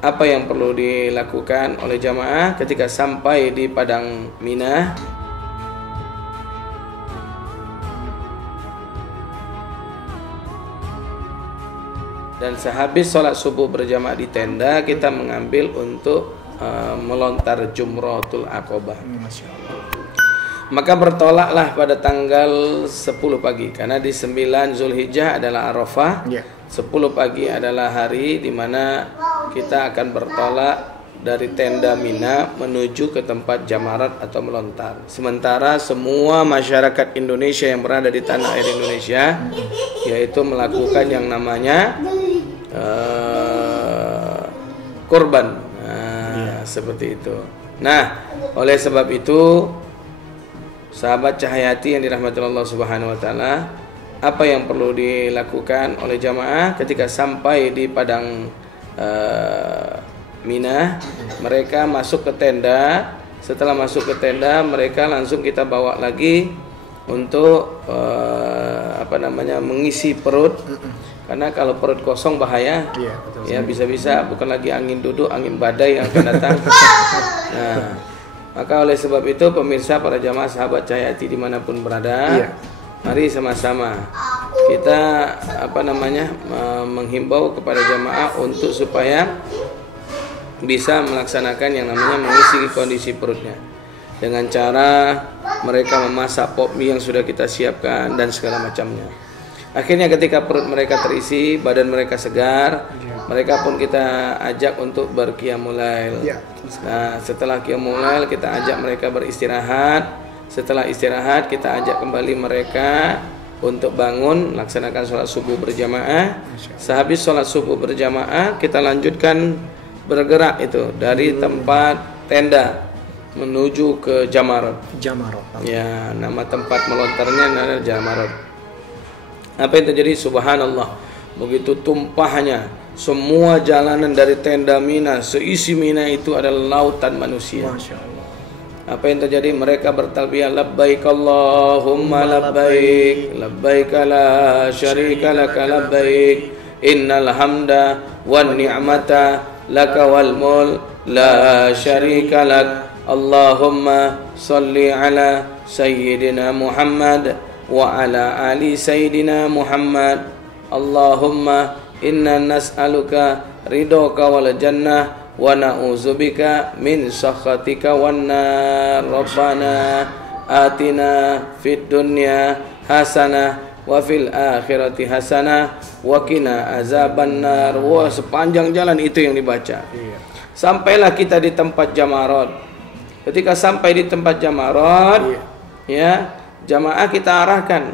apa yang perlu dilakukan oleh jamaah ketika sampai di Padang Mina. Dan sehabis sholat subuh berjamaah di tenda, kita mengambil untuk melontar Jumratul Aqobah. Maka bertolaklah pada tanggal 10 pagi, karena di 9 Zulhijjah adalah Arafah. 10 pagi adalah hari di mana kita akan bertolak dari tenda Mina menuju ke tempat jamarat atau melontar. Sementara semua masyarakat Indonesia yang berada di tanah air Indonesia yaitu melakukan yang namanya kurban. Seperti itu. Nah, oleh sebab itu sahabat Cahayati yang dirahmati Allah Subhanahu wa taala, apa yang perlu dilakukan oleh jamaah ketika sampai di Padang Mina? Mereka masuk ke tenda. Setelah masuk ke tenda, mereka langsung kita bawa lagi untuk mengisi perut. Karena kalau perut kosong bahaya. Ya, bisa-bisa bukan lagi angin duduk, angin badai yang akan datang. Nah, maka oleh sebab itu pemirsa, para jamaah sahabat Cahayati dimanapun berada, mari sama-sama kita menghimbau kepada jamaah untuk supaya bisa melaksanakan yang namanya mengisi kondisi perutnya dengan cara mereka memasak pop mie yang sudah kita siapkan dan segala macamnya. Akhirnya ketika perut mereka terisi, badan mereka segar, mereka pun kita ajak untuk berqiyamul lail. Nah, setelah qiyamul lail kita ajak mereka beristirahat. Setelah istirahat kita ajak kembali mereka untuk bangun, laksanakan sholat subuh berjamaah. Sehabis sholat subuh berjamaah kita lanjutkan bergerak itu dari tempat tenda menuju ke Jamarat. Ya, nama tempat melontarnya adalah Jamarat. Apa yang terjadi? Subhanallah, begitu tumpahnya semua jalanan dari tenda Mina, seisi Mina itu adalah lautan manusia. Masya Allah. Apa yang terjadi? Mereka bertalbiyah, labbaik Allahumma labbaik, labbaik la syarika laka labbaik, innal hamda wan ni'mata laka wal mulk la syarika lak. Allahumma salli ala sayyidina Muhammad wa ala ali sayyidina Muhammad. Allahumma inna nas'aluka ridhoka wal jannah wa na'udzubika min sakhatika wan nar. Rabbana atina fid dunya hasanah wa fil akhirati hasanah wa qina azabannar. Wah, sepanjang jalan itu yang dibaca. Sampailah kita di tempat Jamarat. Ketika sampai di tempat Jamarat, jamaah kita arahkan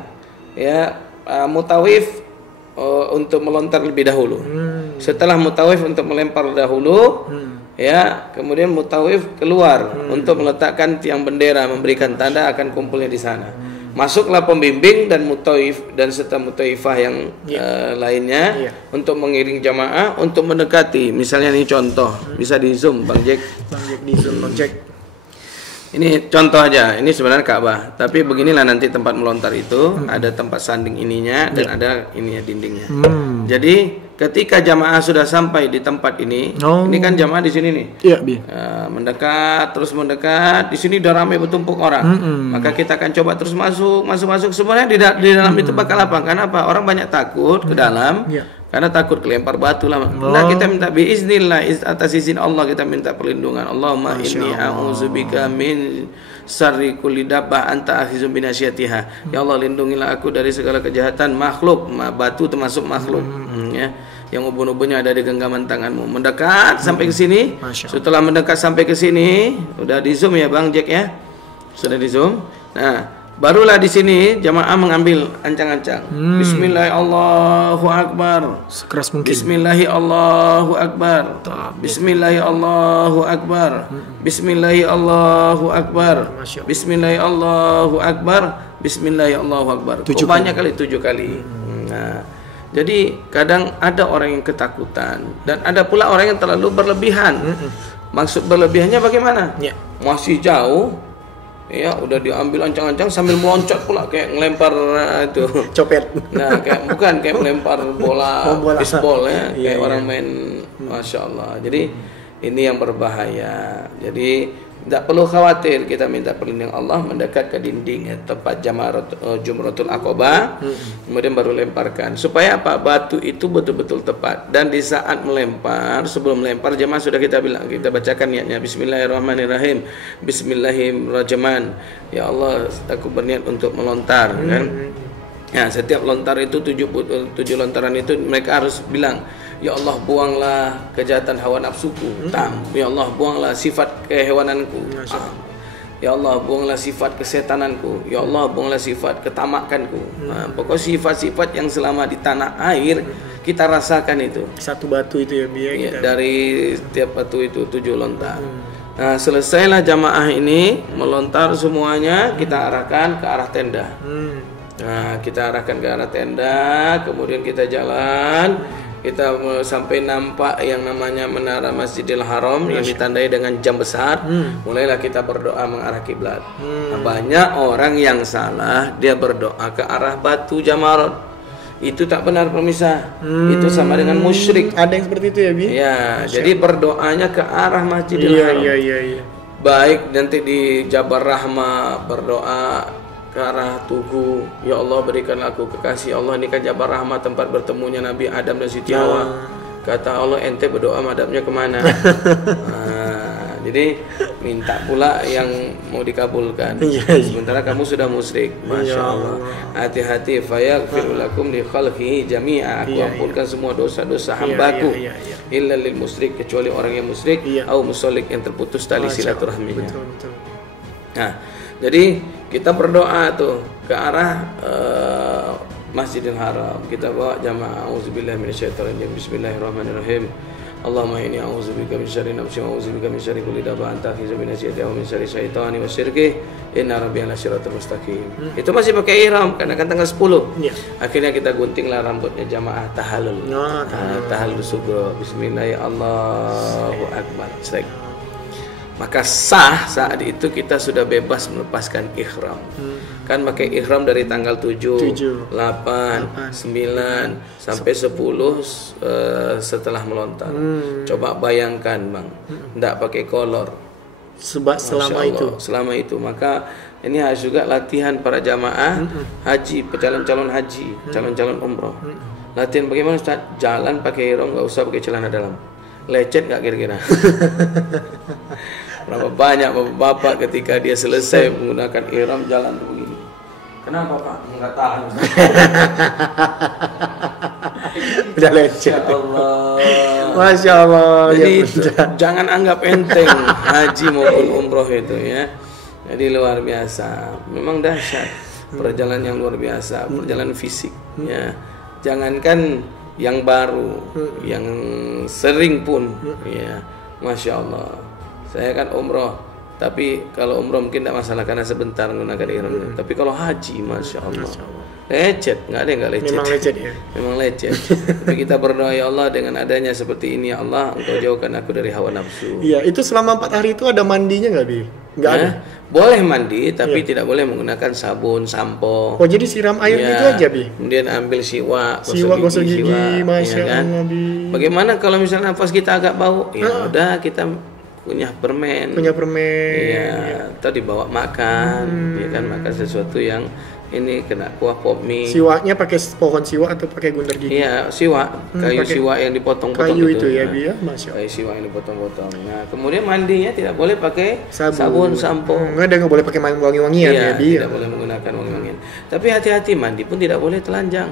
mutawif untuk melontar lebih dahulu. Setelah mutawif untuk melempar dahulu, kemudian mutawif keluar untuk meletakkan tiang bendera, memberikan tanda akan kumpulnya di sana. Masuklah pembimbing dan mutawif dan serta mutawifah yang lainnya untuk mengiring jamaah untuk mendekati. Misalnya ini contoh, bisa di zoom Bang Jack. Di zoom Bang Jack. Ini contoh aja, ini sebenarnya Ka'bah. Tapi beginilah nanti tempat melontar itu, ada tempat sanding ininya dan ada ininya dindingnya. Jadi ketika jamaah sudah sampai di tempat ini, ini kan jamaah di sini nih. Mendekat, terus mendekat. Di sini udah ramai bertumpuk orang. Maka kita akan coba terus masuk. Sebenarnya di dalam itu bakal apa? Karena apa? Orang banyak takut ke dalam. Karena takut kelempar batu lah. Nah, kita minta biiznillah, atas izin Allah kita minta perlindungan. Allahumma inni a'udzubika min syarri kulli dabbah anta akhizum binasyatiha. Ya Allah, lindungilah aku dari segala kejahatan makhluk. Batu termasuk makhluk. Yang ubun-ubunnya ada di genggaman tanganmu. Mendekat sampai ke sini. Setelah mendekat sampai ke sini, udah di zoom ya Bang Jack ya. Sudah di zoom. Nah, barulah di sini jamaah mengambil ancang-ancang. Bismillahirrahmanirrahim. Sekeras mungkin. Bismillahirrahmanirrahim. Bismillahirrahmanirrahim. Bismillahirrahmanirrahim. Bismillahirrahmanirrahim. Bismillahirrahmanirrahim. Banyak kali, 7 kali. Nah, jadi kadang ada orang yang ketakutan dan ada pula orang yang terlalu berlebihan. Maksud berlebihannya bagaimana? Masih jauh Ya udah diambil ancang-ancang sambil meloncat pula kayak ngelempar itu Copet. nah kayak melempar bola, bola. baseball ya, Iya, kayak orang main. Masya Allah. Jadi ini yang berbahaya. Jadi tidak perlu khawatir, kita minta perlindungan Allah mendekat ke dinding tempat Jumratul Aqabah, kemudian baru lemparkan. Supaya apa? Batu itu betul-betul tepat. Dan di saat melempar, sebelum melempar jemaah sudah kita bacakan niatnya. Bismillahirrahmanirrahim. Bismillahirrahmanirrahim. Ya Allah, aku berniat untuk melontar, kan? Ya, setiap lontar itu 7 lontaran itu mereka harus bilang, ya Allah, buanglah kejahatan hawa nafsuku. Ya Allah, buanglah sifat kehewananku. Ya Allah, buanglah sifat kesetananku. Ya Allah, buanglah sifat ketamakanku. Pokok sifat-sifat yang selama di tanah air kita rasakan itu. Satu batu itu ya, ya dari setiap batu itu 7 lontar. Nah, selesailah jamaah ini melontar semuanya, kita arahkan ke arah tenda. Nah, kita arahkan ke arah tenda, kemudian kita jalan. Kita sampai nampak yang namanya menara Masjidil Haram yang ditandai dengan jam besar. Mulailah kita berdoa mengarah kiblat. Nah, banyak orang yang salah, dia berdoa ke arah batu Jamarat. Itu tak benar pemirsa. Itu sama dengan musyrik. Ada yang seperti itu ya, Bi? Ya, jadi berdoanya ke arah Masjidil Haram. Iya. Baik nanti di Jabar Rahmah berdoa ke arah Tugu, ya Allah berikanlah aku kekasih. Allah ini kan Jabar Rahmah, tempat bertemunya Nabi Adam dan Siti Hawa. Kata Allah, ente berdoa madhabnya kemana? Jadi minta pula yang mau dikabulkan. Sementara kamu sudah musyrik. Masya Allah. Hati-hati. Fayaghfiru lakum li khalqihi jami'a. Aku ampunkan semua dosa-dosa hambaku. Illa lil musyrik, kecuali orang yang musyrik atau musyrik yang terputus tali silaturahminya. Nah, jadi kita berdoa tuh ke arah Masjidil Haram. Kita bawa jamaah. Auzubillahi minasyaitonir rajim. Bismillahirrahmanirrahim. Allahumma inni a'udzubika min syarri nafsi wa a'udzubika min syarri kulli dabbatin anta akhizu bi nasiyati wa min syarri syaitani wa syirki. Inna rabbiya la siratal mustaqim. Itu masih pakai ihram karena kan tanggal 10. Akhirnya kita guntinglah rambutnya jamaah tahallul. Tahallul subuh. Bismillahirrahmanirrahim. Allahu akbar. Maka sah saat itu kita sudah bebas melepaskan ihram. Kan pakai ihram dari tanggal 7, 8, 9 sampai 10 setelah melontar. Coba bayangkan, Bang. Enggak pakai kolor. Selama itu. Maka ini harus juga latihan para jamaah haji, calon-calon haji, calon-calon umroh. Latihan bagaimana, Ustaz? Jalan pakai ihram, enggak usah pakai celana dalam. Lecet enggak kira-kira? Berapa banyak bapak ketika dia selesai menggunakan ihram jalan begini. Kenapa Pak? Enggak tahan. Udah lecet. Ya Allah. Masya Allah. Jadi jangan anggap enteng haji maupun umroh itu ya. Jadi luar biasa. Memang dahsyat. Perjalanan yang luar biasa, perjalanan fisik ya. Jangankan yang baru, yang sering pun ya. Masya Allah. Saya kan umroh, tapi kalau umroh mungkin tidak masalah karena sebentar menggunakan ihram. Tapi kalau haji, Masya Allah, lecet, nggak ada yang nggak lecet. Memang lecet ya. Memang lecet. Tapi kita berdoa, ya Allah, dengan adanya seperti ini, ya Allah, Engkau jauhkan aku dari hawa nafsu. Iya, itu selama 4 hari itu ada mandinya nggak, Bi? Nggak ada. Boleh mandi, tapi tidak boleh menggunakan sabun, sampo. Oh, jadi siram air gitu aja, Bi? Kemudian ambil siwak, gosok gigi, Masya ya kan? Allah, Bi. Bagaimana kalau misalnya nafas kita agak bau? Ya udah, kita punya permen. Iya, atau dibawa makan, ya kan, makan sesuatu yang ini kena kuah pop mie. Siwaknya pakai pohon siwak atau pakai gundar gigi? Iya, siwak, kayu siwak yang dipotong-potong kayu itu ya, Bi ya, Masya Allah. Kayu siwak yang dipotong-potong. Nah, kemudian mandinya tidak boleh pakai sabun, sampo. Nggak boleh pakai wangi-wangian ya, Bi. Tidak boleh menggunakan wangi-wangian. Tapi hati-hati, mandi pun tidak boleh telanjang.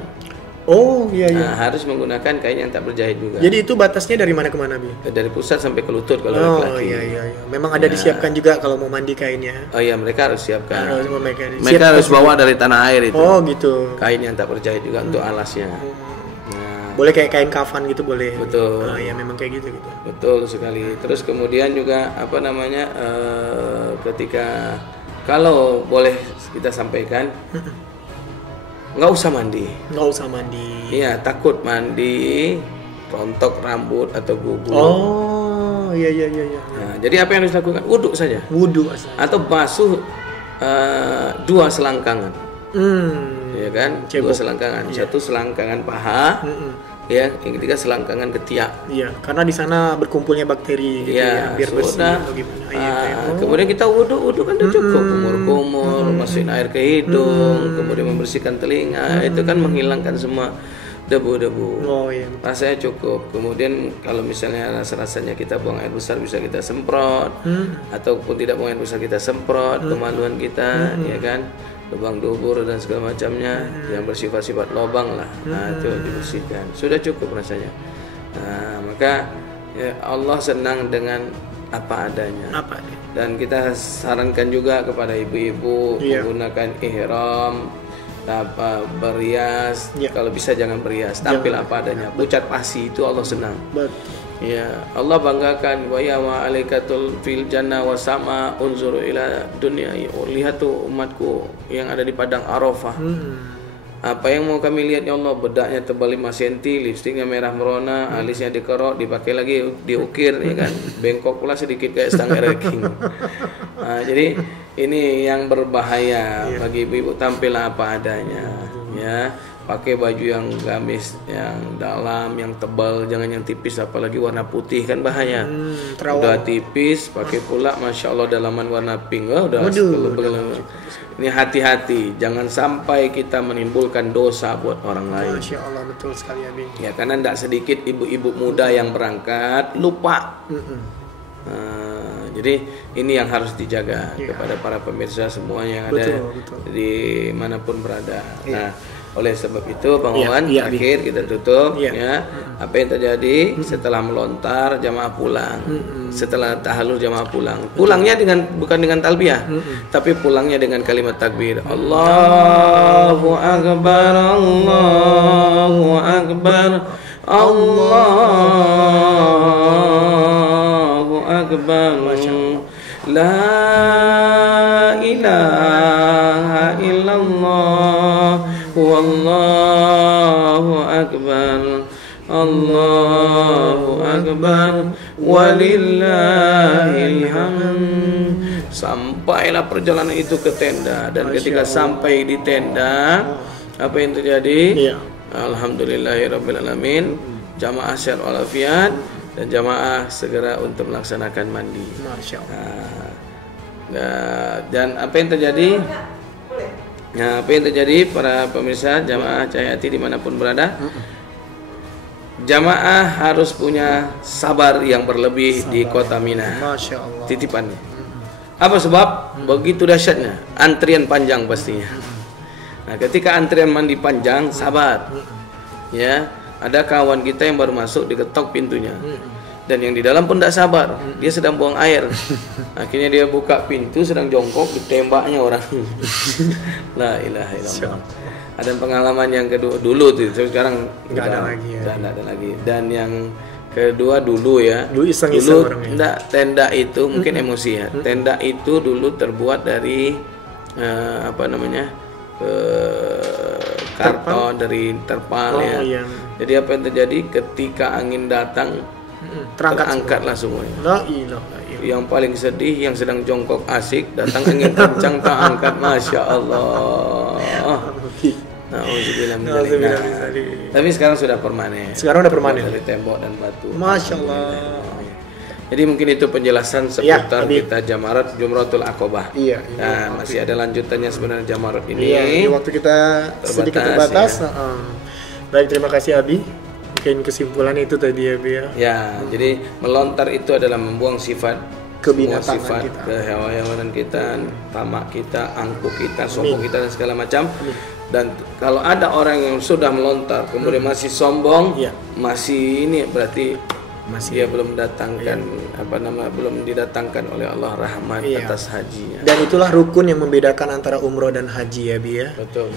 Oh iya. Nah, harus menggunakan kain yang tak berjahit juga. Jadi itu batasnya dari mana ke mana, Bi? Dari pusat sampai ke lutut kalau Oh laki-laki. iya. Memang ada disiapkan juga kalau mau mandi kainnya. Oh iya, mereka harus siapkan. Mereka harus bawa dari tanah air itu. Oh gitu. Kain yang tak berjahit juga untuk alasnya. Nah, boleh kayak kain kafan gitu boleh. Betul. Oh iya, memang kayak gitu. Betul sekali. Terus kemudian juga ketika kalau boleh kita sampaikan, nggak usah mandi. Iya, takut mandi, rontok rambut atau gugur. Oh, iya. Nah, jadi apa yang harus dilakukan? Wudhu saja. Wudhu asal. Atau basuh 2 selangkangan. Ya kan? Cebok. 2 selangkangan. Satu selangkangan paha. Ya, yang ketiga selangkangan ketiak. Iya, karena di sana berkumpulnya bakteri gitu Ya, biar bersih sudah. atau gimana. Iya. Kemudian kita wudhu kan udah cukup, kumur-kumur, masukin air ke hidung, kemudian membersihkan telinga, itu kan menghilangkan semua debu-debu. Oh iya. Rasanya cukup. Kemudian kalau misalnya rasanya kita buang air besar bisa kita semprot, ataupun tidak buang air besar kita semprot, kemaluan kita, ya kan, lubang dubur dan segala macamnya yang bersifat-sifat lubang lah, nah itu dibersihkan. Sudah cukup rasanya. Nah, maka ya, Allah senang dengan apa adanya. Dan kita sarankan juga kepada ibu-ibu menggunakan ihram, berias. Kalau bisa jangan berias, tampil apa adanya. Pucat pasi itu Allah senang. Ya, Allah banggakan wa ya wa alaikatul fil jannah wa sama unzuru ila dunya. Lihat tuh umatku yang ada di padang Arafah. Apa yang mau kami lihat ya Allah? Bedaknya tebal 5 cm, lipstiknya merah merona, alisnya dikerok, dipakai lagi diukir, ya kan? Bengkok pula sedikit kayak stang ranking. Nah, jadi ini yang berbahaya bagi ibu-ibu, tampil apa adanya, ya. Pakai baju yang gamis, yang dalam, yang tebal, jangan yang tipis, apalagi warna putih kan bahaya. Udah tipis, pakai pula, masya Allah dalaman warna pink, udah. Ini hati-hati, jangan sampai kita menimbulkan dosa buat orang lain. Masya Allah, betul sekali Abi. Ya, karena tidak sedikit ibu-ibu muda yang berangkat lupa. Jadi ini yang harus dijaga kepada para pemirsa semua yang ada di manapun berada. Nah, oleh sebab itu Bang Wawan, akhir kita tutup ya. Apa yang terjadi setelah melontar jamaah pulang. Setelah tahallul jamaah pulang. Pulangnya bukan dengan talbiyah, tapi pulangnya dengan kalimat takbir. Allahu akbar, Allahu akbar, Allahu akbar. La ilaha illallah, wallahu akbar, Allahu akbar, walillahil hamd. Sampailah perjalanan itu ke tenda, dan ketika sampai di tenda, apa yang terjadi? Alhamdulillahirabbil alamin, jamaah sehat walafiat, dan jamaah segera untuk melaksanakan mandi. Masya Allah. Dan apa yang terjadi? Nah, apa yang terjadi para pemirsa jamaah Cahaya Hati dimanapun berada? Jamaah harus punya sabar yang berlebih di kota Mina. Masya Allah. Titipannya. Apa sebab? Begitu dahsyatnya. Antrian panjang pastinya. Nah, ketika antrian mandi panjang, sabar. Ya, ada kawan kita yang baru masuk diketok pintunya. Dan yang di dalam pun tidak sabar, dia sedang buang air. Akhirnya dia buka pintu, sedang jongkok, ditembaknya orang. La ilaha illallah. Ada pengalaman yang kedua dulu tuh, sekarang nggak ada lagi. Nggak ada lagi. Dan yang kedua dulu ya. Dulu iseng-iseng orangnya. Enggak, tenda itu mungkin emosi ya. Tenda itu dulu terbuat dari karton, dari terpal ya. Iya. Jadi apa yang terjadi ketika angin datang, terangkatlah semuanya. La ilaha illallah. Yang paling sedih yang sedang jongkok asik, datang angin kencang tak angkat, masya Allah. Nauzubillah min dzalik. Tapi sekarang sudah permanen. Sekarang udah permanen dari tembok dan batu. Masya Allah. Jadi mungkin itu penjelasan seputar kita jamarat Jumratul Aqabah. Iya. Nah, masih ada lanjutannya sebenarnya jamarat ini. Iya, ini waktu kita sedikit terbatas. Baik, terima kasih Abi. Mungkin kesimpulan itu tadi ya, Abi ya. Ya, jadi melontar itu adalah membuang sifat kebinatangan sifat kita, kehewanan kita, tamak kita, angkuh kita, sombong kita dan segala macam. Dan kalau ada orang yang sudah melontar kemudian masih sombong, masih ini berarti dia belum mendatangkan belum didatangkan oleh Allah rahmat atas hajinya. Dan itulah rukun yang membedakan antara umroh dan haji ya, Bi ya. Betul.